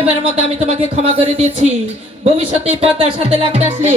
এবার মতো আমি তোমাকে ক্ষমা করে দিয়েছি। ভবিষ্যতে পদ্মার সাথে লাগতে আসলে